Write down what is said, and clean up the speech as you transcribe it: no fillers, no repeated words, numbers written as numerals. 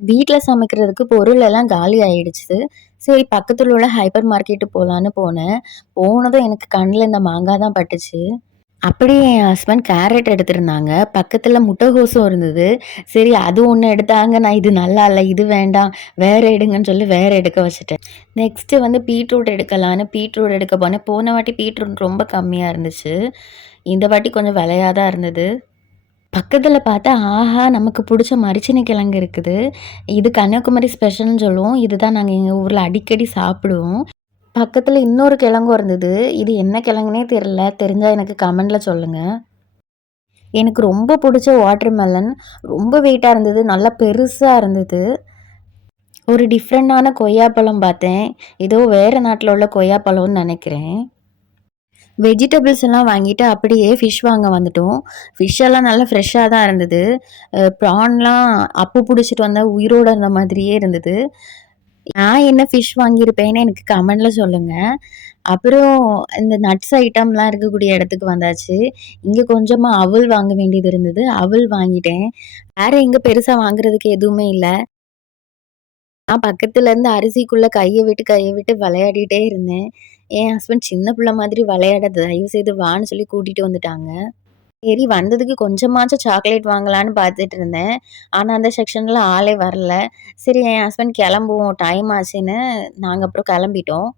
வீட்ல சமைக்கிறதுக்கு பொருள் எல்லாம் காலி ஆயிடுச்சு. சரி பக்கத்துல உள்ள ஹைப்பர் மார்க்கெட் போலான்னு போனேன். போனதும் எனக்கு கண்ல இந்த மாங்கா தான் பட்டுச்சு. அப்படியே என் ஹஸ்பண்ட் கேரட் எடுத்திருந்தாங்க. பக்கத்துல முட்டைகோஸும் இருந்தது. சரி அது ஒண்ணு எடுத்தாங்க. நான் இது நல்லா இல்ல, இது வேண்டாம், வேற எடுங்கன்னு சொல்லி வேற எடுக்க வச்சுட்டேன். நெக்ஸ்ட்டு வந்து பீட்ரூட் எடுக்கலான்னு பீட்ரூட் எடுக்க போனேன். போன வாட்டி பீட்ரூட் ரொம்ப கம்மியா இருந்துச்சு. இந்த வாட்டி கொஞ்சம் விலையா தான் இருந்தது. பக்கத்துல பார்த்தா, ஆஹா! நமக்கு புடிச்ச மரிச்சினி கிழங்கு இருக்குது. இது கன்னியாகுமரி ஸ்பெஷல்ன்னு சொல்லுவோம். இதுதான் நாங்க எங்க ஊர்ல அடிக்கடி சாப்பிடுவோம். பக்கத்துல இன்னொரு கிழங்கும் இருந்தது. இது என்ன கிழங்குனே தெரியல. தெரிஞ்சா எனக்கு கமெண்ட்ல சொல்லுங்க. எனக்கு ரொம்ப புடிச்ச வாட்டர் மெலன். ரொம்ப வெயிட்டா இருந்தது. நல்லா பெருசா இருந்தது. ஒரு டிஃப்ரெண்டான கொய்யாப்பழம் பார்த்தேன். ஏதோ வேற நாட்ல உள்ள கொய்யாப்பழம்னு நெனைக்கிறேன். வெஜிடபிள்ஸ் எல்லாம் வாங்கிட்டு அப்படியே ஃபிஷ் வாங்க வந்துட்டோம். ஃபிஷ் எல்லாம் நல்லா ஃப்ரெஷ்ஷா தான் இருந்தது. ப்ரான்லாம் அப்போ புடிச்சிட்டு வந்த உயிரோட இருந்த மாதிரியே இருந்தது. நான் என்ன ஃபிஷ் வாங்கியிருப்பேன்னு எனக்கு கமெண்ட்ல சொல்லுங்க. அப்புறம் இந்த நட்ஸ் ஐட்டம்லாம் இருக்கக்கூடிய இடத்துக்கு வந்தாச்சு. இங்க கொஞ்சமா அவல் வாங்க வேண்டியது இருந்தது. அவல் வாங்கிட்டேன். வேற எங்க பெருசா வாங்குறதுக்கு எதுவுமே இல்ல. நான் பக்கத்துல இருந்து அரிசிக்குள்ள கைய விட்டு விளையாடிட்டே இருந்தேன். என் ஹஸ்பண்ட் சின்ன பிள்ளை மாதிரி விளையாடாத தயவு செய்து வான்னு சொல்லி கூட்டிட்டு வந்துட்டாங்க. சரி வந்ததுக்கு கொஞ்சமாச்சும் சாக்லேட் வாங்கலான்னு பார்த்துட்டு இருந்தேன். ஆனா அந்த செக்ஷன்ல ஆளே வரல. சரி என் ஹஸ்பண்ட் கிளம்புவோம் டைம் ஆச்சுன்னு நாங்க அப்புறம் கிளம்பிட்டோம்.